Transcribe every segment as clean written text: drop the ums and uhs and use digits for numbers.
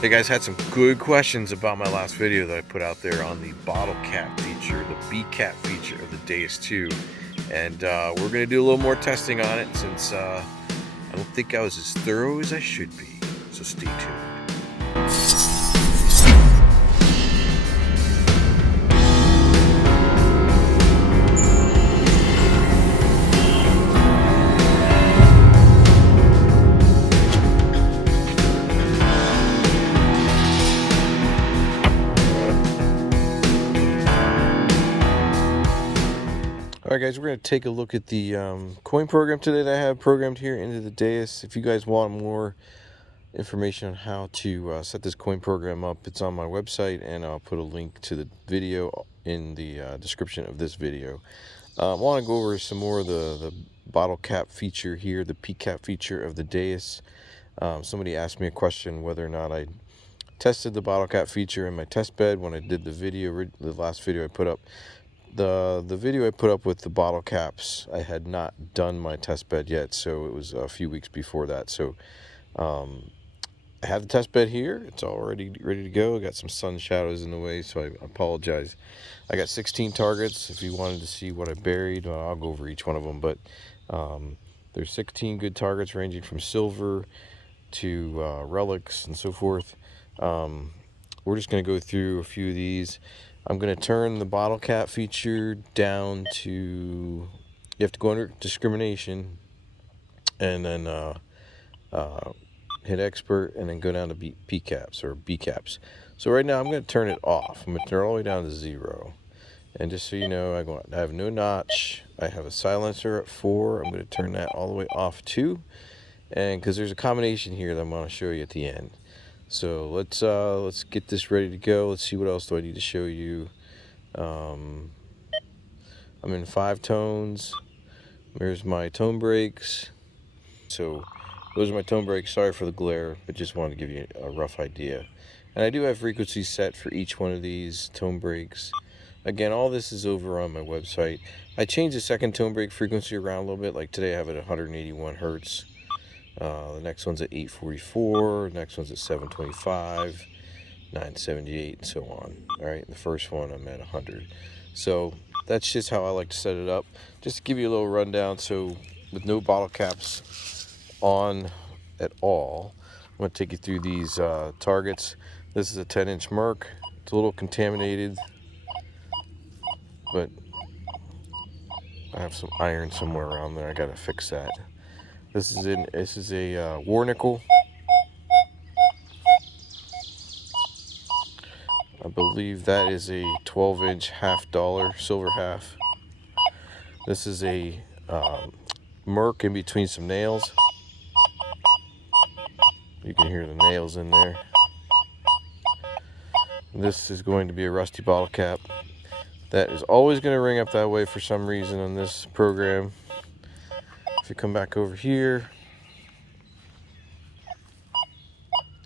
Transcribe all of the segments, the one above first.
Hey guys, had some good questions about my last video that I put out there on the bottle cap feature, the B cap feature of the Deus II. And we're going to do a little more testing on it since I don't think I was as thorough as I should be. So stay tuned. Alright guys, we're going to take a look at the coin program today that I have programmed here into the Deus. If you guys want more information on how to set this coin program up, it's on my website, and I'll put a link to the video in the description of this video. I want to go over some more of the bottle cap feature here, the P cap feature of the Deus. Somebody asked me a question whether or not I tested the bottle cap feature in my test bed when I did the last video I put up. The video I put up with the bottle caps, I had not done my test bed yet, so it was a few weeks before that. So I have the test bed here. It's already ready to go. I got some sun shadows in the way, so I apologize. I got 16 targets. If you wanted to see what I buried, well, I'll go over each one of them, but there's 16 good targets ranging from silver to relics and so forth. We're just going to go through a few of these. I'm going to turn the bottle cap feature down to, you have to go under discrimination, and then hit expert, and then go down to P caps or B caps. So right now I'm going to turn it off. I'm going to turn it all the way down to 0. And just so you know, I have no notch. I have a silencer at 4. I'm going to turn that all the way off too. And because there's a combination here that I'm going to show you at the end. So let's get this ready to go. Let's see, what else do I need to show you. I'm in 5 tones. There's my tone breaks. So those are my tone breaks. Sorry for the glare, but just wanted to give you a rough idea. And I do have frequencies set for each one of these tone breaks. Again, all this is over on my website. I changed the second tone break frequency around a little bit. Like today I have it at 181 hertz. The next one's at 844, the next one's at 725, 978, and so on. Alright, the first one I'm at 100. So that's just how I like to set it up. Just to give you a little rundown, so with no bottle caps on at all, I'm going to take you through these targets. This is a 10-inch Merc. It's a little contaminated, but I have some iron somewhere around there. I got to fix that. This is a war nickel. I believe that is a 12-inch $1/2 silver half. This is a Merc in between some nails. You can hear the nails in there. This is going to be a rusty bottle cap. That is always going to ring up that way for some reason on this program. If you come back over here,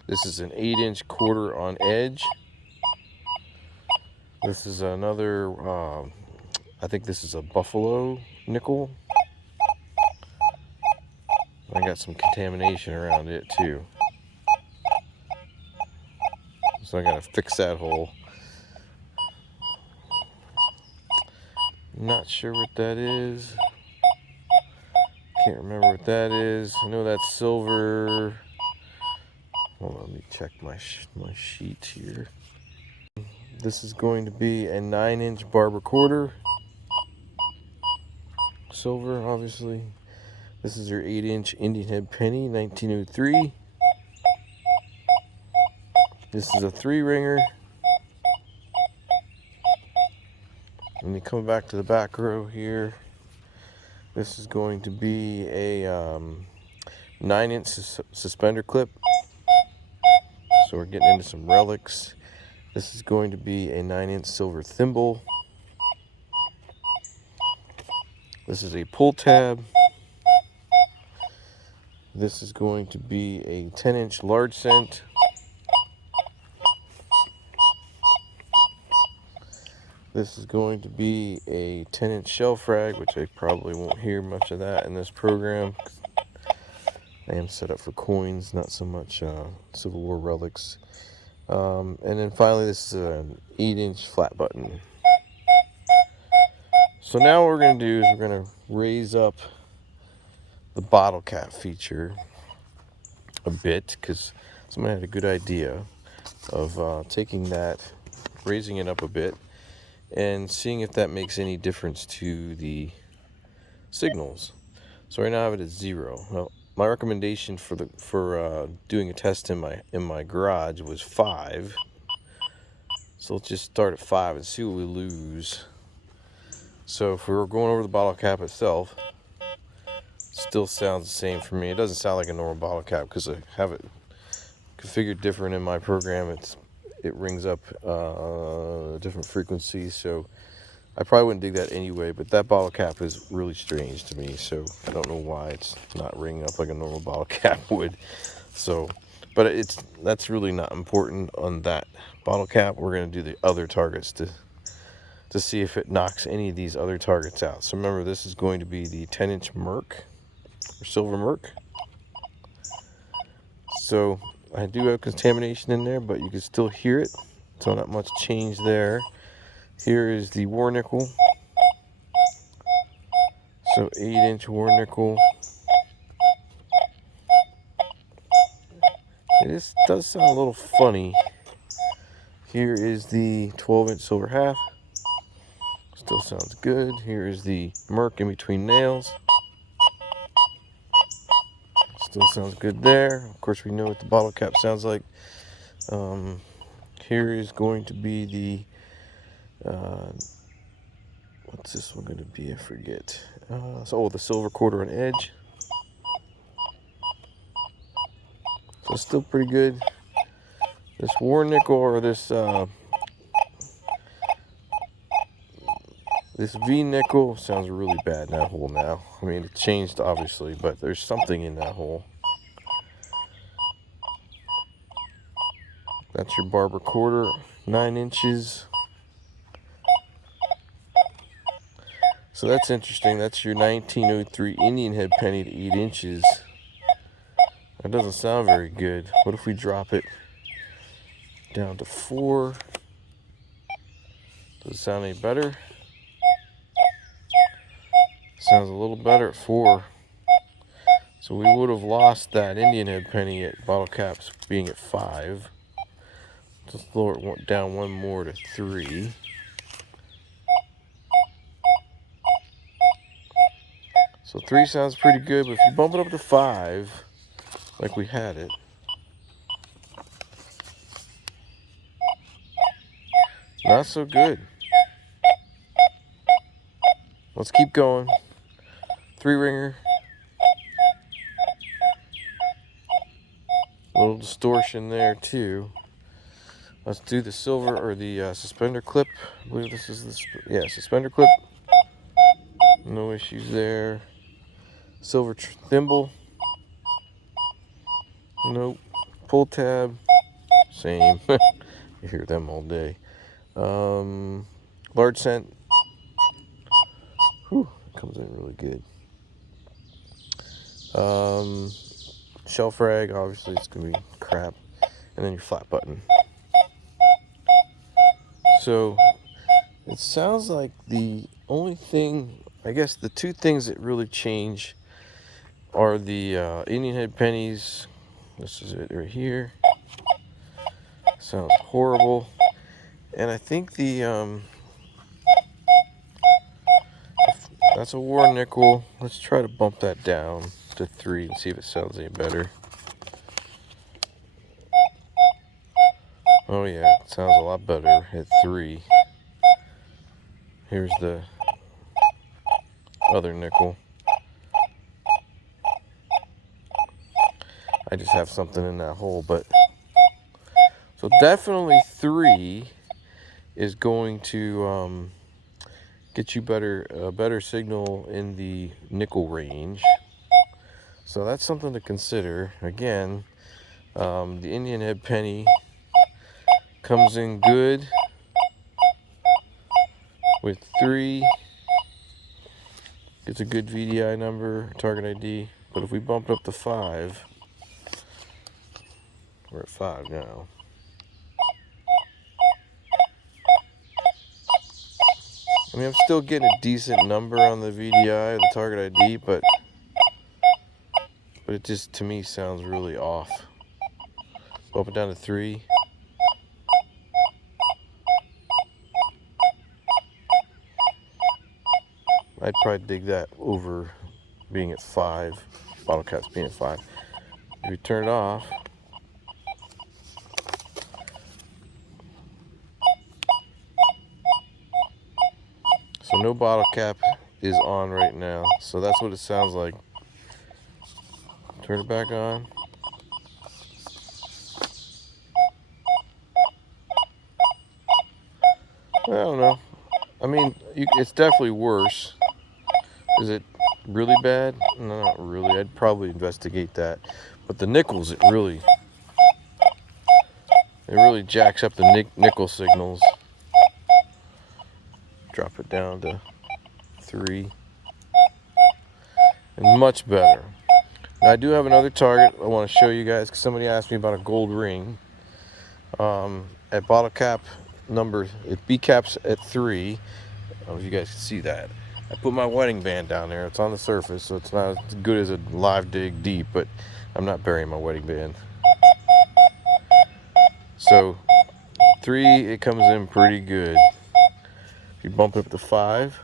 this is an 8-inch quarter on edge. This is another, I think this is a buffalo nickel. I got some contamination around it too. So I gotta fix that hole. Not sure what that is. Can't remember what that is. I know that's silver. Hold on, let me check my sheet here. This is going to be a 9-inch barber quarter. Silver, obviously. This is your 8-inch Indian head penny, 1903. This is a 3-ringer. And then coming back to the back row here, this is going to be a 9-inch suspender clip. So we're getting into some relics. This is going to be a 9-inch silver thimble. This is a pull tab. This is going to be a 10-inch large cent. This is going to be a 10-inch shell frag, which I probably won't hear much of that in this program. I am set up for coins, not so much Civil War relics. And then finally, this is an 8-inch flat button. So now what we're going to do is we're going to raise up the bottle cap feature a bit, because somebody had a good idea of taking that, raising it up a bit, and seeing if that makes any difference to the signals. So right now I have it at 0. Now, my recommendation for doing a test in my garage was 5. So let's just start at 5 and see what we lose. So if we were going over the bottle cap itself, still sounds the same for me. It doesn't sound like a normal bottle cap because I have it configured different in my program. It rings up different frequencies, so I probably wouldn't dig that anyway. But that bottle cap is really strange to me, so I don't know why it's not ringing up like a normal bottle cap would. So, but that's really not important on that bottle cap. We're going to do the other targets to see if it knocks any of these other targets out. So remember, this is going to be the 10-inch Merc or silver Merc. So I do have contamination in there, but you can still hear it. So not much change there. Here is the war nickel. So 8-inch war nickel. This does sound a little funny. Here is the 12-inch silver half. Still sounds good. Here is the Merc in between nails. Still sounds good there. Of course, we know what the bottle cap sounds like. Here is going to be the what's this one going to be? I forget. The silver quarter on edge. So it's still pretty good. This war nickel, or this V nickel, sounds really bad in that hole now. I mean, it changed obviously, but there's something in that hole. That's your barber quarter, 9 inches. So that's interesting. That's your 1903 Indian head penny to 8 inches. That doesn't sound very good. What if we drop it down to 4? Does it sound any better? Sounds a little better at 4. So we would have lost that Indian head penny at bottle caps being at 5. Just lower it down one more to 3. So 3 sounds pretty good, but if you bump it up to 5, like we had it, not so good. Let's keep going. 3 ringer. A little distortion there too. Let's do the silver or the suspender clip. I believe this is the suspender clip. No issues there. Silver thimble. Nope. Pull tab. Same. You hear them all day. Large cent. Whew, comes in really good. Shelf rag, obviously it's gonna be crap. And then your flat button. So it sounds like the only thing, I guess the 2 things that really change are the Indian head pennies. This is it right here. Sounds horrible. And I think the that's a war nickel. Let's try to bump that down to 3 and see if it sounds any better. Oh yeah, it sounds a lot better at 3. Here's the other nickel. I just have something in that hole, but so definitely 3 is going to get you a better signal in the nickel range. So that's something to consider. Again, the Indian head penny comes in good with 3. Gets a good VDI number, target ID, But if we bump it up to 5, we're at 5 now. I mean, I'm still getting a decent number on the VDI, the target ID, but it just, to me, sounds really off. Bump it down to 3. I'd probably dig that over being at 5, bottle caps being at 5. If you turn it off, so no bottle cap is on right now, so that's what it sounds like. Turn it back on. I don't know. I mean, it's definitely worse. Is it really bad? No, not really. I'd probably investigate that. But the nickels, it really jacks up the nickel signals. Drop it down to 3. And much better. Now, I do have another target I want to show you guys, because somebody asked me about a gold ring. At bottle cap number, B caps at 3. I don't know if you guys can see that. I put my wedding band down there. It's on the surface, so it's not as good as a live dig deep, but I'm not burying my wedding band. So 3, it comes in pretty good. If you bump it up to 5,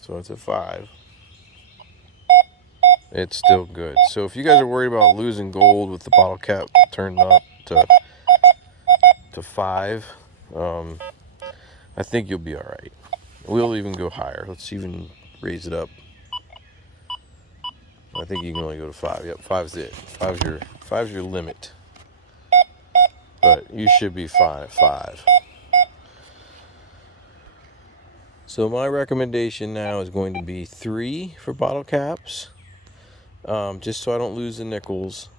so it's at 5, it's still good. So if you guys are worried about losing gold with the bottle cap turned up to 5, I think you'll be all right. We'll even go higher. Let's even raise it up. I think you can only go to 5. Yep, 5's it. 5's your limit. But you should be fine at 5. So my recommendation now is going to be 3 for bottle caps, just so I don't lose the nickels,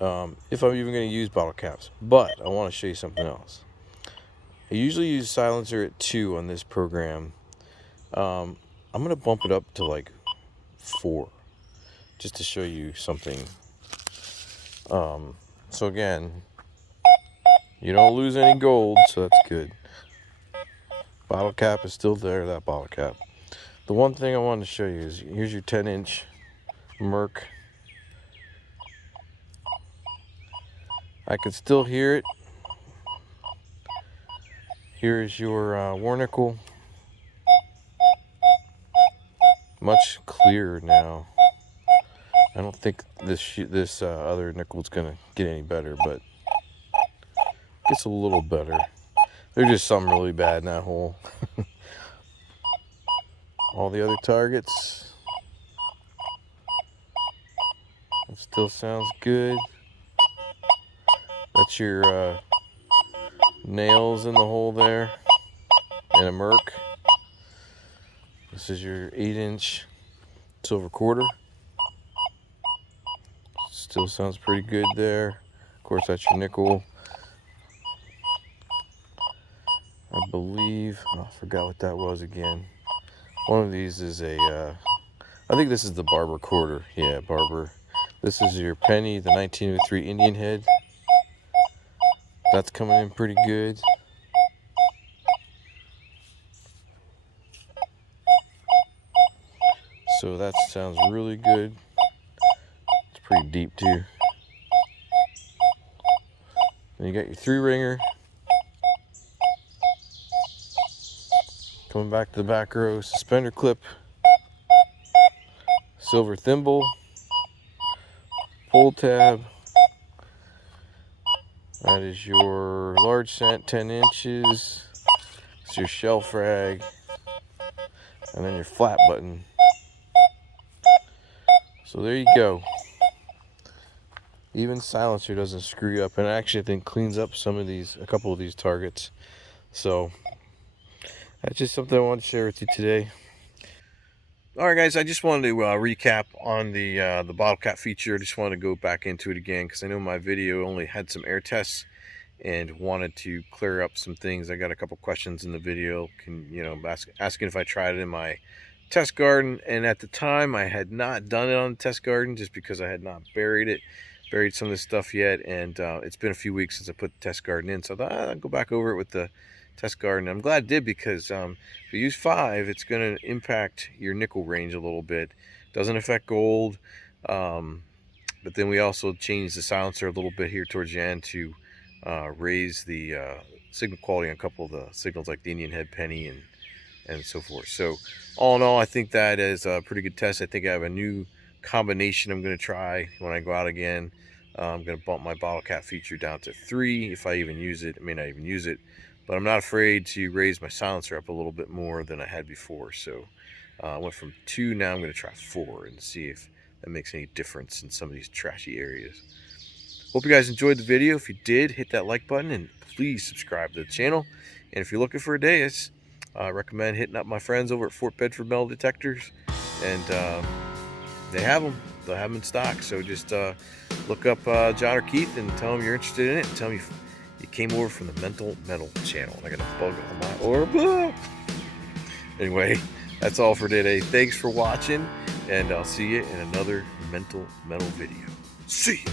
if I'm even going to use bottle caps. But I want to show you something else. I usually use silencer at 2 on this program. I'm going to bump it up to like 4, just to show you something. So again, you don't lose any gold, so that's good. Bottle cap is still there, that bottle cap. The one thing I wanted to show you is, here's your 10-inch Merc. I can still hear it. Here is your Warnickel. Much clearer now. I don't think this other nickel's gonna get any better, but it gets a little better. There's just something really bad in that hole. All the other targets, it still sounds good. That's your nails in the hole there, and a Merc. This is your 8-inch silver quarter. Still sounds pretty good there. Of course, that's your nickel. I believe, I forgot what that was again. One of these is I think this is the Barber quarter. Yeah, Barber. This is your penny, the 1903 Indian head. That's coming in pretty good. So that sounds really good. It's pretty deep too. Then you got your 3-ringer. Coming back to the back row, suspender clip, silver thimble, pull tab. That is your large cent, 10 inches. It's your shell frag, and then your flat button. So there you go. Even silencer doesn't screw you up, and actually I think cleans up a couple of these targets. So that's just something I wanted to share with you today. All right, guys, I just wanted to recap on the bottle cap feature. I just wanted to go back into it again, because I know my video only had some air tests, and wanted to clear up some things. I got a couple questions in the video, asking if I tried it in my test garden, and at the time I had not done it on the test garden just because I had not buried some of this stuff yet, and it's been a few weeks since I put the test garden in, so I thought I'd go back over it with the test garden. I'm glad I did, because if you use 5, it's going to impact your nickel range a little bit. Doesn't affect gold, but then we also changed the silencer a little bit here towards the end to raise the signal quality on a couple of the signals, like the Indian head penny and so forth. So all in all, I think that is a pretty good test. I think I have a new combination I'm going to try when I go out again. I'm going to bump my bottle cap feature down to 3 if I even use it. I may not even use it, but I'm not afraid to raise my silencer up a little bit more than I had before. So I went from 2, now I'm going to try 4 and see if that makes any difference in some of these trashy areas. Hope you guys enjoyed the video. If you did, hit that like button and please subscribe to the channel. And if you're looking for a Deus, I recommend hitting up my friends over at Fort Bedford Metal Detectors, and they have them. They'll have them in stock. So just look up John or Keith and tell them you're interested in it. And tell them you came over from the Mental Metal channel. I got a bug on my orb. Anyway, that's all for today. Thanks for watching, and I'll see you in another Mental Metal video. See ya.